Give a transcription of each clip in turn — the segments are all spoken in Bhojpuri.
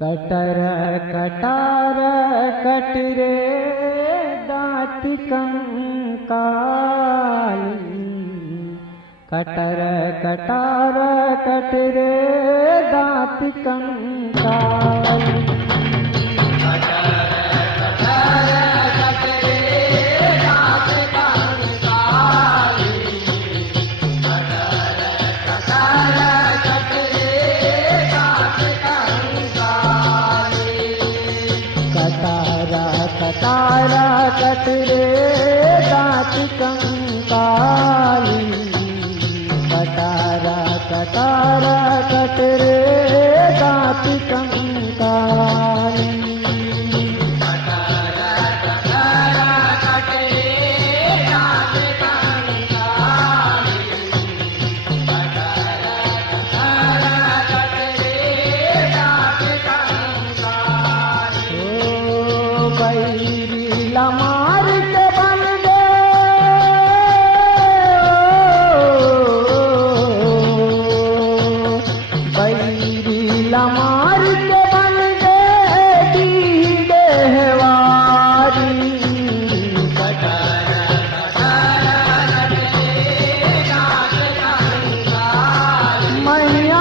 कटर कटार कटरे दाँत कंकाली। कटर कटार कटरे दाँत कंकाली। कटारा कटरे दाँत कंकाली। कटारा कटारा कटरे दाँत कंकाली। मार के बन दे बैरीला मार के बन दे दीदे हवारी। मैया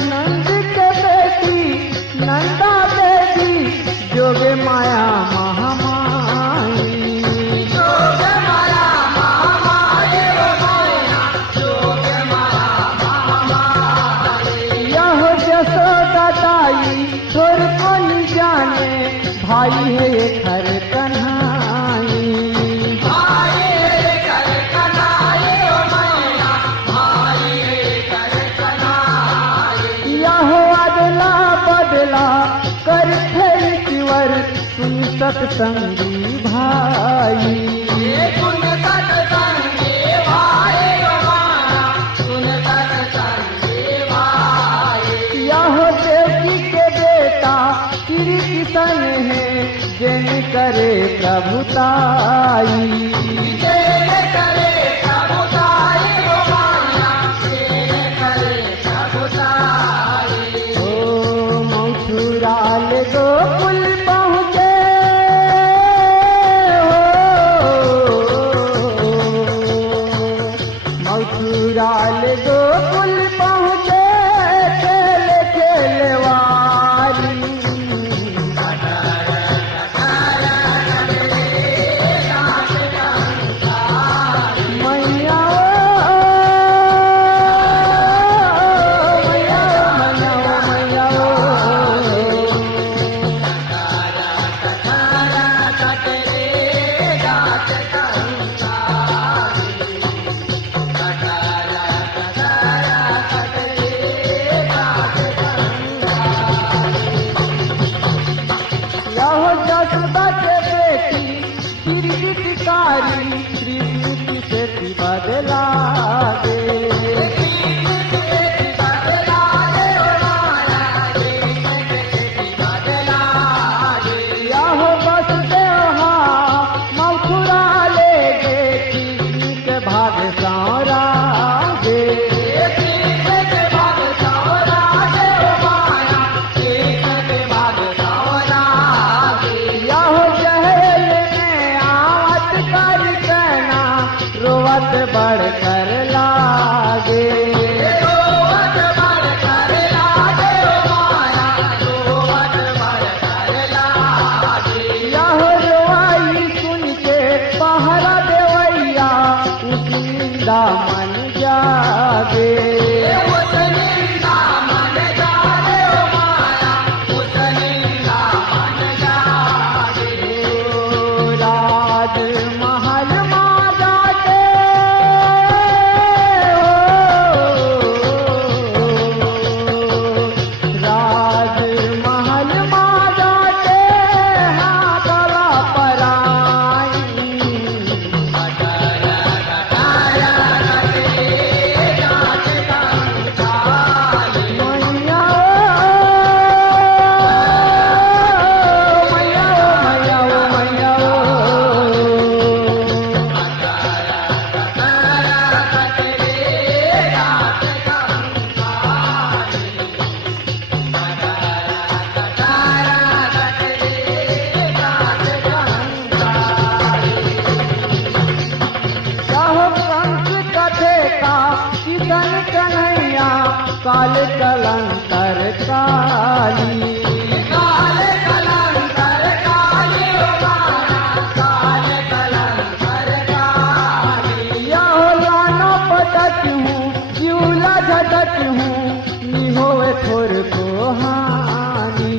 नंद के बेटी नंदा बेटी जोगे माया महामाई। जोगे माया महामाई जोगे माया महामाई। यह जसोदा दाई थोर को नहीं जाने भाई है खर कन्हाई। कर फेर तिवर सुन सत्संगी भाई। सुन सत्संगी भाई सुन सत्संगी भाई। यह देवकी के बेटा श्री किशन है जिन करे प्रभुताई। मथुराल गोकुल पहुँचे मथुराल गोकुल पहुँचे खेले खेलवारी। मैया कृष्ण से बदला दे। यह बस देहा मथुरा ले गे कृष्ण के भाग सौरा गे। रोवत बढ़ कर लागे। रोवत बढ़ कर लागे माया रोवत बढ़ कर लागे। यह रोवाई सुन के पहरा देवैया उस निंदा मन जागे। उस निंदा मन जागे माया उस निंदा मन जागे। राज महल काल कलंतर काली काल कलंतर काली ओ माया काल कलंतर काली यहो लाना पटक हूँ जीवला झटक हूँ निहोवे थोर को हानि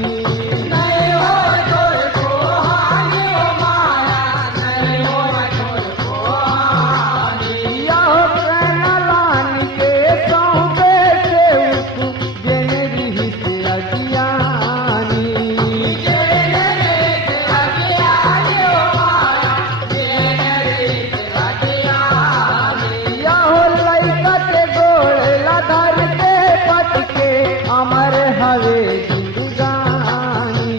नहीं होवे थोर को हानि ओ माया नहीं होवे थोर को हानि यहो प्रणलान के सौंपे से जेनरी से अज्ञानी जेनरी से अज्ञानी ओ माया जेनरी से अज्ञानी यहो लइका के गोड़ धर के पटके अमर हवे जिंदगानी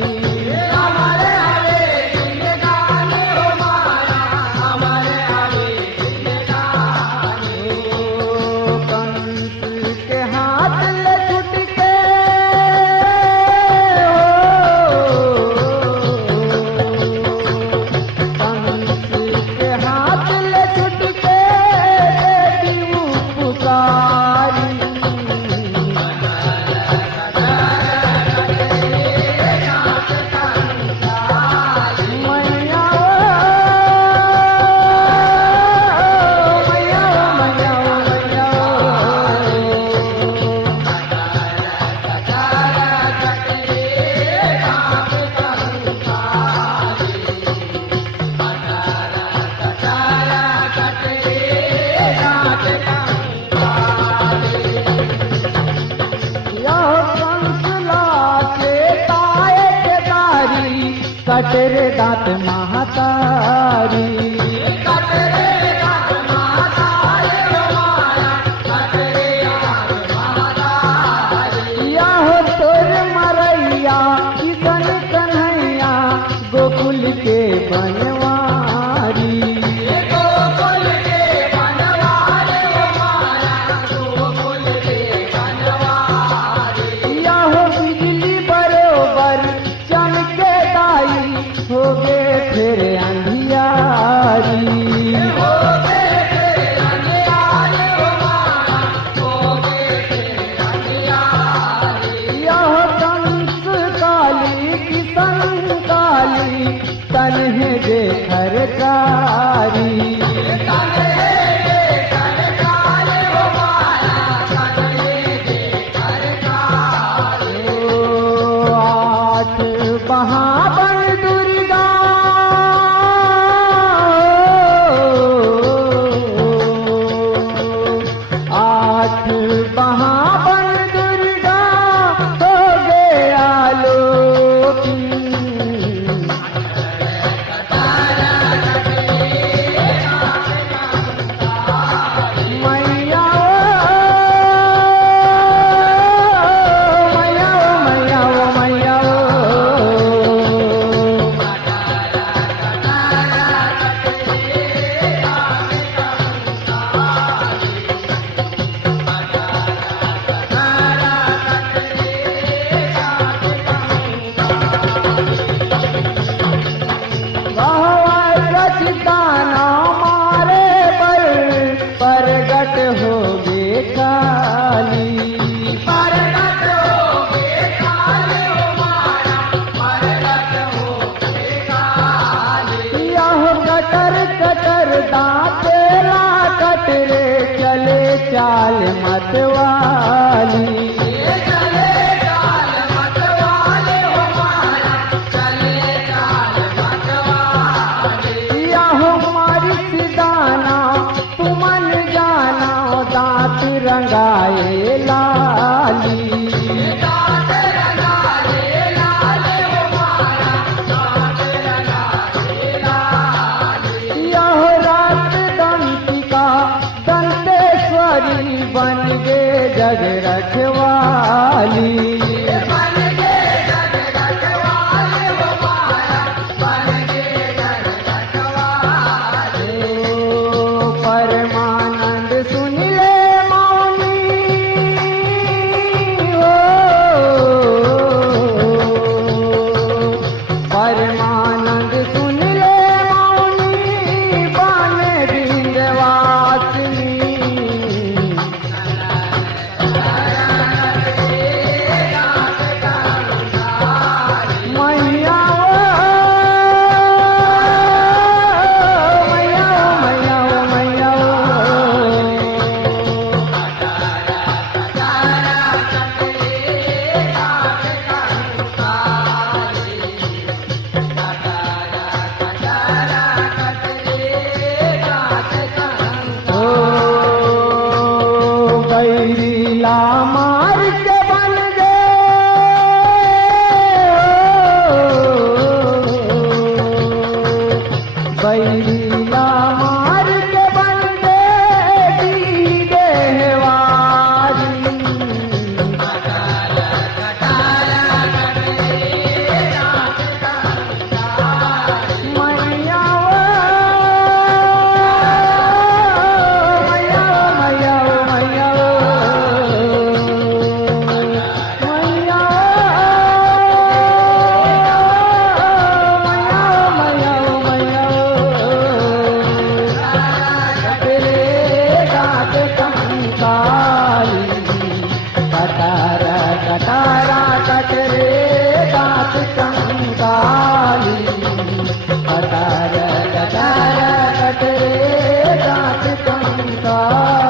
अमर हवे जिंदगानी ओ माया अमर हवे जिंदगानी ओ कंस के हाथ ले छूट के कंस के हाथ ले छूट के देवी पुकारी मैया कटरे दांत महातारी कटरे दांत महातारी ओ माया कटरे दांत महातारी यहो तोर मरैया किसन कन्हैया गोकुल के बनवारी गोकुल के बनवारी ओ माया गोकुल के बनवारी यहो बिजली बरोबर चमके दाई हो गए फिर अंधियारी हो गए फिर अंधियारी ओ माया हो गए फिर अंधियारी यह कंस काली किसन काली तन्हे देखर कारी तन्हे देखर कारी ओ माया तन्हे देखर कारी ओ आठ महाबन दुर्गा आठ महाबन दुर्गा हो गया लोकी मैया मैया मैया दाना मारे परगट हो गे काली परगट हो गे काली ओ माया परगट हो गे काली यहो कटर कटर दांतेला कटरे चले चाल मतवाली चले चाल मतवाली ओ माया चले चाल मतवाली यहो मारी सिदाना तुमन जाना दांत रंगाए लाली दांत रंगाए लाली ओ माया दांत रंगाए लाली यहो रात दंतिका दंतेश्वरी बन गे जग रखवाली बन गे जग रखवाली ओ माया बन गे जग रखवाली ओ परमानंद सुन ले मौनी ओ परमानंद सुन ले मौनी बाने बिंदवासिनी बैरीला मार के बन बैरीला मार के बन कटारा कटारा कटरे दांत कंकाली कटारा कटारा कटरे दांत कंकाली